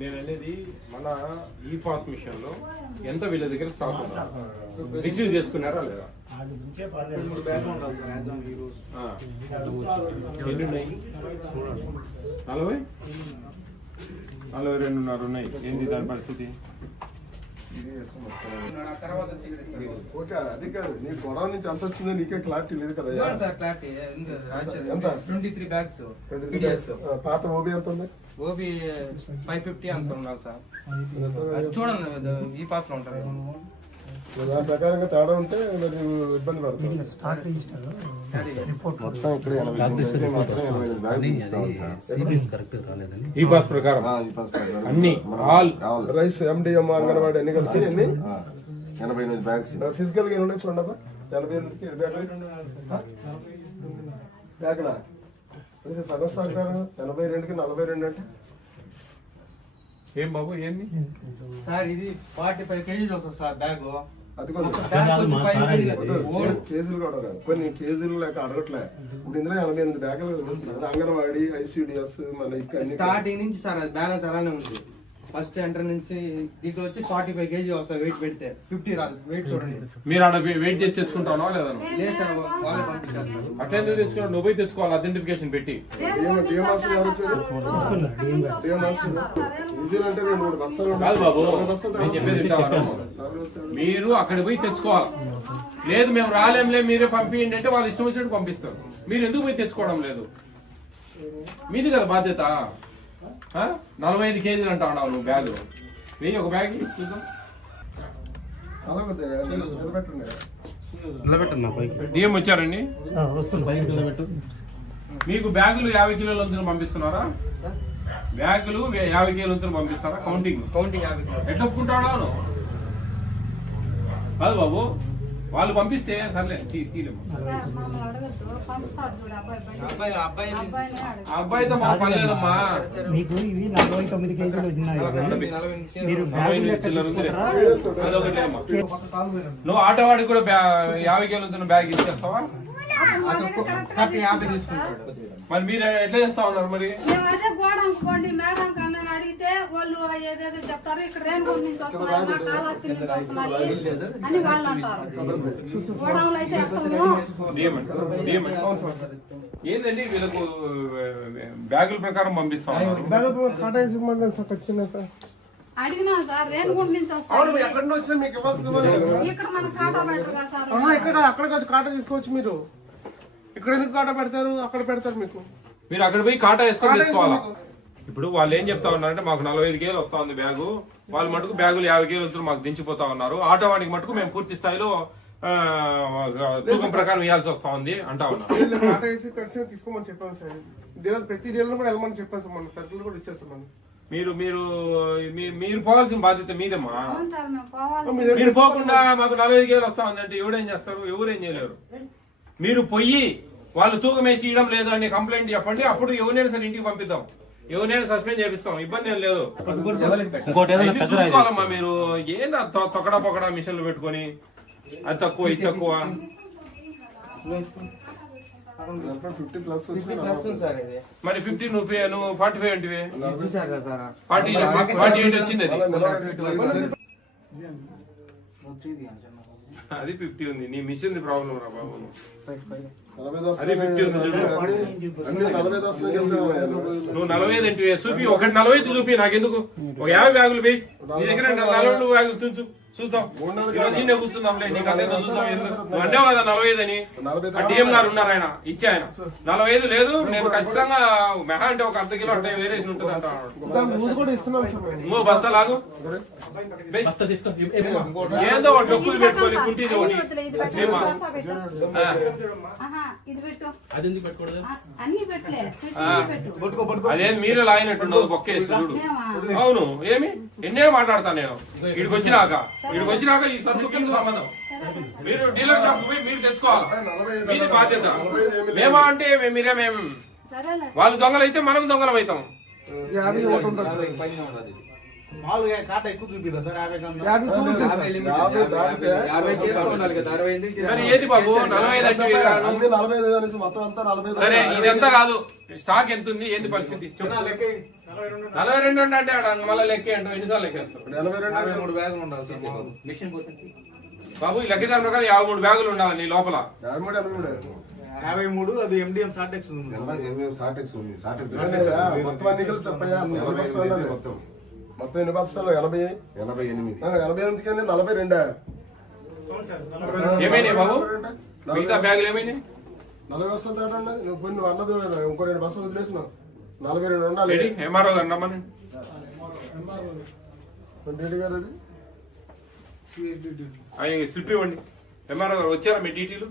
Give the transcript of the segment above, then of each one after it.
నేను అనేది మన ఈ పాస్ మిషన్ లో ఎంత వీళ్ళ దగ్గర స్టాక్ రిసీవ్ చేసుకున్నారా లేదా? నలభై 42.5 ఉన్నాయి. ఏంది దాని పరిస్థితి? ఓకే, అది కాదు, నీ గొడవ నుంచి ఎంత వచ్చిందో నీకే క్లారిటీ లేదు కదా. ఎంత 23 బ్యాగ్స్ పాత ఓబీ ఎంత ఉంది? ఓబీ 550 అంత ఉన్నాం సార్. చూడండి ఈ పాస్ లో ఉంటారు. దాని ప్రకారంగా తేడా ఉంటే మరి ఇబ్బంది పడుతుంది. మొత్తం ఇక్కడ ఈ పాస్ ప్రకారం అన్ని రైస్ ఎండిఎం అంగన్వాడి అన్ని కలిసి ఎన్ని 88 బ్యాగ్స్ ఫిజికల్ గా ఉన్నాయి చూడబ్బా. 88కి బ్యాగ్లా సగం స్టాక్ 82కి 42 అంటే ఏం బాబు ఏంది సార్? ఇది 45 కేజీలు వస్తుంది సార్ బ్యాగ్. అది కేజీలు కూడా రాదు, కొన్ని కేజీలు లేక అడగట్లే. ఇప్పుడు ఇందులో 88 బ్యాగులు వస్తుంది. అంగన్వాడి, ఐసిడిఎస్ మన స్టార్టింగ్ నుంచి సార్ అది బ్యాలెన్స్ అలానే ఉంది. ఫస్ట్ ఎంటర్ నుంచి దీంట్లో వచ్చి 45 కేజీ వస్తాయి. వెయిట్ పెడితే 50 రాదు. వెయిట్ చూడండి. మీరు ఆడ వెయిట్ చేసి తెచ్చుకుంటావా లేదా? లేదు సార్, వాళ్ళే పంపించేస్తారు. అట్లా ఎందుకు తెచ్చుకున్నావు? నువ్వు పోయి తెచ్చుకోవాలి ఐడెంటిఫికేషన్ పెట్టి. కాదు బాబు, నేను చెప్పేది వింటావా? మీరు అక్కడ పోయి తెచ్చుకోవాలి. లేదు మేము రాలేంలే మీరే పంపించండి అంటే వాళ్ళు ఇష్టం వచ్చినట్టు పంపిస్తారు. మీరు ఎందుకు పోయి తెచ్చుకోవడం లేదు? మీది కదా బాధ్యత. 45 కేజీలు అంటా ఉన్నావు నువ్వు. బ్యాగ్ వెయ్యి, ఒక బ్యాగ్ చూద్దాం. డిఎం వచ్చారండి. మీకు బ్యాగులు 50 కిలోల వంతులు పంపిస్తున్నారా? బ్యాగులు 50 కిలోల వంతులు పంపిస్తారా? కౌంటింగ్ 50 కిలో ఎట్లా ఒప్పుకుంటాడు? కాదు బాబు, వాళ్ళు పంపిస్తే సర్లే తీలేము. అబ్బాయితో మా పని లేదమ్మా. మీకు ఇవి 49 కేజీలు వచ్చినాయి. నువ్వు ఆటో వాడికి కూడా 50 కిలోల బ్యాగ్ ఇచ్చేస్తావా? మరి మీరు ఎట్లా చేస్తా ఉన్నారు? మరి అదే గోడంకి పోండి మేడం కన్నా అడిగితే వాళ్ళు ఏదేదో చెప్తారు. ఇక్కడ రేణుగుంట నుంచి వస్తున్నాయి, కాళహస్తి నుంచి వస్తున్నాయి అని వాళ్ళు అంటారు. గోడంలో అయితే ఏందండి వీళ్ళకు బ్యాగుల ప్రకారం పంపిస్తా ఉన్నారు. అడిగినా సార్, రేణుగుంట నుంచి వస్తాయి. ఎక్కడి నుంచి వచ్చినా మీకు ఇవ్వాల్సింది ఇక్కడ మన కాటా పెడతారు కదా సార్. ఇక్కడ అక్కడ కాటా తీసుకోవచ్చు. మీరు ఇక్కడ ఎందుకు కాటా పెడతారు? అక్కడ పెడతారు. మీకు మీరు అక్కడ పోయి కాటా వేసుకొని తెచ్చుకోవాలా? ఇప్పుడు వాళ్ళు ఏం చెప్తా ఉన్నారంటే మాకు 45 కేలు వస్తా ఉంది బ్యాగు, వాళ్ళ మటుకు బ్యాగులు 50 కేలు మాకు దించిపోతా ఉన్నారు. ఆటో వాడికి మటుకు మేము పూర్తి స్థాయిలో తూకం ప్రకారం ఇవ్వాల్సి వస్తా ఉంది అంటా ఉన్నారు. కాటా వేసి కలిసి తీసుకోమని చెప్పాను సార్. డీలర్ ప్రతి డీలర్ కూడా వెళ్ళమని చెప్పాను సార్. మన సర్కిల్ కూడా ఇచ్చేస్తాం. మీరు మీరు మీరు పోవాల్సిన బాధ్యత మీదమ్మా. అవును సార్, మేము పోవాలి. మీరు పోకుండా మాకు 45 కేలు వస్తా ఉంది అంటే ఎవడేం చేస్తారు? ఎవరేం చేయలేరు. మీరు పోయి వాళ్ళు తూకం వేసి ఇవ్వడం లేదు అని కంప్లైంట్ చెప్పండి. అప్పుడు ఎవరైనా సరే ఇంటికి పంపిద్దాం, ఎవరైనా సస్పెండ్ చేపిస్తాం. ఇబ్బంది ఏం లేదు. చూసుకోవాలమ్మా మీరు. ఏందా తొక్కడా పొక్కడా మిషన్లు పెట్టుకొని అది తక్కువ ఇది తక్కువ. 50+ సార్ ఇది. మరి 50 నువ్వు 45 అంటే చూసారు కదా సార్, 48 వచ్చింది. అది 50 ఉంది. నీ మిషన్ ప్రాబ్లం రా బాబు. అది 50 ఉంది. నువ్వు 45 అంటే చూపి, ఒకటి 45 చూపి. నాకెందుకు? ఒక 50 బ్యాగులు పోయి నీ దగ్గర 40 బ్యాగులు చూద్దాం. కూర్చుందాంలే. నీకు అంతేదో చూద్దాం. నువ్వు అంటావు కదా 45 అని. డిఎం గారు ఉన్నారు, ఆయన ఇచ్చే ఆయన 45 లేదు. నేను ఖచ్చితంగా మెహా అంటే ఒక 1/2 కిలో అంటే వేరియేషన్ ఉంటుంది అంటాడు. బస్తా లాగు ఏందో డొక్కులు పెట్టుకొని కుంటీది ఒకటి. అదేం మీరే లాగినట్టుండదు బొక్కేసి చూడు. అవును, ఏమి ఎన్నేళ్ళు మాట్లాడతాను నేను. ఇక్కడికి వచ్చినాక ఈ సరుకుకి సంబంధం. మీరు డీలర్ షాప్ పోయి మీరు తెచ్చుకోవాలి. మీది బాధ్యత. మేమా అంటే మీరేమేం వాళ్ళు దొంగలు అయితే మనం దొంగలం అవుతాం. మామూలుగా కాట ఎక్కువ చూపిదా సార్ 50 కన్నా 50 చూపించు సార్. 50 దాటితే 50 చేసుకోవాలి కదా 60 ఎందుకు మరి ఏది బాబు 45 అంటే ఇవి కాదు. అన్ని 45 అనేసి మొత్తం అంతా 45. సరే ఇదంతా కాదు, స్టాక్ ఎంత ఉంది, ఏంది పరిస్థితి చెప్పు. 42 అంటే ఆడ మళ్ళీ లెక్కే అంటావు, ఎన్నిసార్లు లెక్కేస్తారు 82 53 బ్యాగులు ఉండాలి సార్ మామూలు. బాబు? ఈ లెక్కచారం ప్రకారం 53 బ్యాగులు ఉండాలి నీ లోపల. 53 అది MDM సాటెక్స్ ఉంది సార్. 88 సాటెక్స్ ఉంది. సాటెక్స్ మొత్తం అన్ని కలిపి తప్పయ్యా. 88 మొత్తం. మొత్తం ఎన్ని బస్తాలు? 80. 88. 88 కానీ 42. ఏమైనాయి బాబు? మిగతా బ్యాగులు ఏమైనాయి? 40 బస్తాలు తేడా ఉన్నది. నువ్వు కొన్ని అన్నది ఇంకో 2 బస్తాలు వదిలేసినావు. 42 ఉండాలి. ఎంఆర్ఓ గారు రమ్మని. డీటీ గారు అది ఆయన స్లిప్ ఇవ్వండి. ఎంఆర్ఓ గారు వచ్చారా మీ డీటీలు?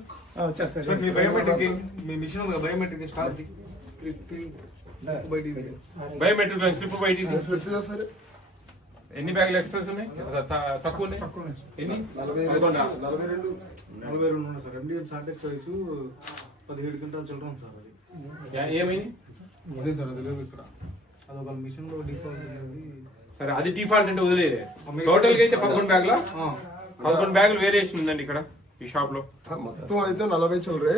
సార్ మీ బయోమెట్రిక్ మీ మిషన్ ఉంది బయోమెట్రిక్ స్టార్ట్ బయోమెట్రిక్ స్లిప్ బయటికి. స్లిప్ చేస్తారు. ఎన్ని బ్యాగులు ఎక్స్ట్రాస్ ఉన్నాయి? తక్కువ ఉన్నాయి. ఎన్ని? 42. 42 ఉంది సార్. MDM సాటెక్స్ వయసు 17 క్వింటాల్ చిల్డ్రన్ సార్ అది. ఏమైంది? అదే సార్ అది లేవు ఇక్కడ. అదొక మిషన్ లో డిఫాల్ట్ ఉన్నది. సరే అది డిఫాల్ట్ అంటే వదిలేదు. టోటల్ గా అయితే 11 బ్యాగులా? 11 బ్యాగులు వేరియేషన్ ఉందండి ఇక్కడ ఈ షాప్ లో. మొత్తం అయితే 40 చిల్లరే.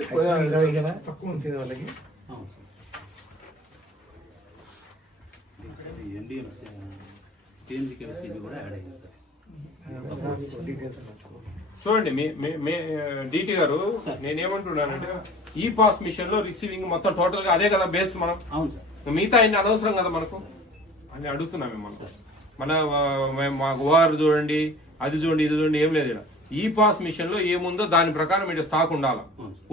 తక్కువ ఉంచేది వాళ్ళకి. చూడండి డిటి గారు, నేనేమంటున్నానంటే ఈ పాస్ మిషన్ లో రిసీవింగ్ మొత్తం టోటల్ గా అదే కదా బేస్. మనం మిగతా అన్ని అనవసరం కదా మనకు అని అడుగుతున్నాం మిమ్మల్ని. మా ఓఆర్ చూడండి, అది చూడండి, ఇది చూడండి, ఏం లేదు. ఈ పాస్ మిషన్ లో ఏముందో దాని ప్రకారం మీరు స్టాక్ ఉండాలా,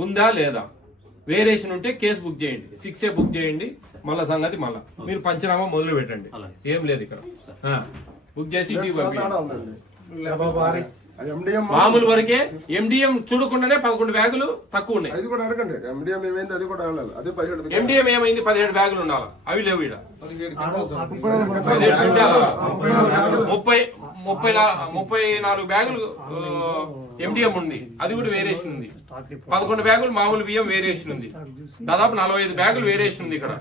ఉందా లేదా? వేరియేషన్ ఉంటే కేసు బుక్ చేయండి, 6A బుక్ చేయండి. మళ్ళా సంగతి మళ్ళా మీరు పంచనామా మొదలు పెట్టండి. ఏం లేదు ఇక్కడ. బుక్ చేసి ఇంటికి పంపించండి. మామూలు వరకే MDM చూడకుండానే 11 బ్యాగులు తక్కువ ఉన్నాయి. అది కూడా అడగండి. MDM ఏమైంది అది కూడా అడగాలి. అదే 17. MDM ఏమైంది? 17 బ్యాగులు ఉండాలి. అవి లేవు ఇక్కడ. 17 క్వింటాల్ సార్. 34 బ్యాగులు MDM ఉంది, అది కూడా వేరియేషన్ ఉంది. 11 బ్యాగులు మామూలు బియ్యం వేరియేషన్ ఉంది. దాదాపు 45 బ్యాగులు వేరియేషన్ ఉంది ఇక్కడ.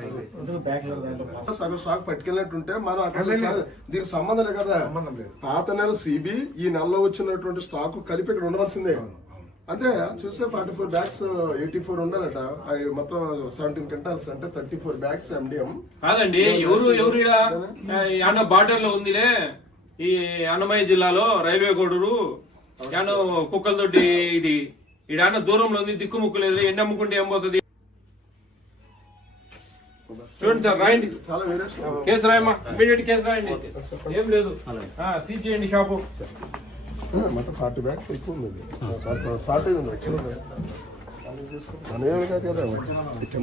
సగం స్టాక్ పట్టుకెళ్ళినట్టుంటే మనం అక్కడ దీనికి సంబంధం లేదు కదా. పాత నెల సిబి ఈ నెలలో వచ్చినటువంటి స్టాక్ కలిపి ఇక్కడ ఉండవలసిందే. అంతే చూస్తే 44 బ్యాగ్స్ 84 ఉండాలట. అవి మొత్తం 17 క్వింటాల్స్ అంటే 34 బ్యాగ్స్ MDM. కాదండి, ఎవరు యానో బార్డర్ లో ఉందిలే ఈ అన్నమయ్య జిల్లాలో రైల్వే కోడూరు యానో కుక్కలతోటి ఇది ఈడాన దూరంలో ఉంది, దిక్కుముక్కు లేదు. ఎన్ని అమ్ముకుంటే ఏం పోతుంది? చూడండి సార్, రాయండి. చాలా వేరియేషన్. కేసు రాయమ్మా, ఇమీడియట్ కేసు రాయండి. ఏం లేదు, సీజ్ చేయండి షాపు. మొత్తం 40 బ్యాగ్స్ ఎక్కువ ఉంది. షార్టేజ్ ఉంది.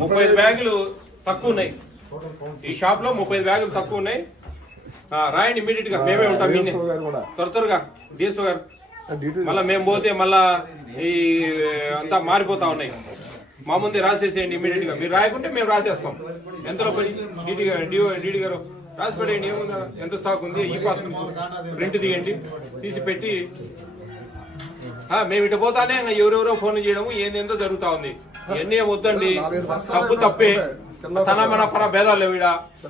35 బ్యాగులు తక్కువ ఉన్నాయి ఈ షాప్ లో. 35 బ్యాగులు తక్కువ ఉన్నాయి. రాయండి ఇమీడియట్ గా. మేమే ఉంటాం త్వరగా. డిఎస్ఓ గారు మళ్ళా మేము పోతే మళ్ళా ఈ అంతా మారిపోతా ఉన్నాయి. మా ముందే రాసేసేయండి ఇమీడియట్ గా. మీరు రాయకుంటే మేము రాసేస్తాం. ఎంతలో పడి డీడీ గారు రాసి పడేయండి. ఏముందా, ఎంత స్టాక్ ఉంది, ఈ పాస్ ప్రింట్ తీయండి, తీసి పెట్టి మేము ఇటు పోతానే ఎవరెవరో ఫోన్ చేయడము ఏందేందో జరుగుతా ఉంది. ఇవన్నీ వద్దండి, తప్పు తప్పే. తన మన పర భేదాలు లేవు.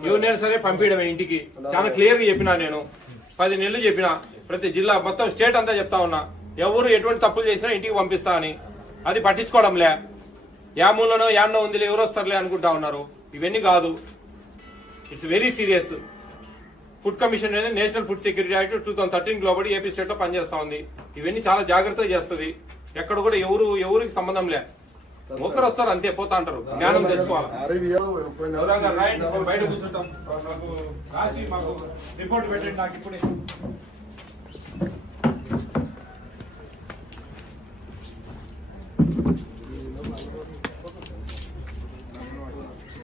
ఎవరినైనా సరే పంపించడమే ఇంటికి. చాలా క్లియర్ గా చెప్పినా నేను. 10 నెలలు చెప్పినా, ప్రతి జిల్లా మొత్తం స్టేట్ అంతా చెప్తా ఉన్నా, ఎవరు ఎటువంటి తప్పులు చేసినా ఇంటికి పంపిస్తా అని. అది పట్టించుకోవడంలే. యామూలనో యాన్నో ఉందిలే, ఎవరు వస్తారులే అనుకుంటా ఉన్నారు. ఇవన్నీ కాదు. It's very serious. Food commission అనేది నేషనల్ ఫుడ్ సెక్యూరిటీ యాక్ట్ 2013 లోబడి ఏపీ స్టేట్ లో పనిచేస్తా ఉంది. ఇవన్నీ చాలా జాగ్రత్తగా చేస్తుంది. ఎక్కడ కూడా ఎవరికి సంబంధం లే. ఒకరు వస్తారు అంతే, పోతా అంటారు. జ్ఞానం తెచ్చుకోవాలి. బయట కూర్చుంటాం. రాసి మాకు రిపోర్ట్ పెట్టండి నాకు ఇప్పుడే.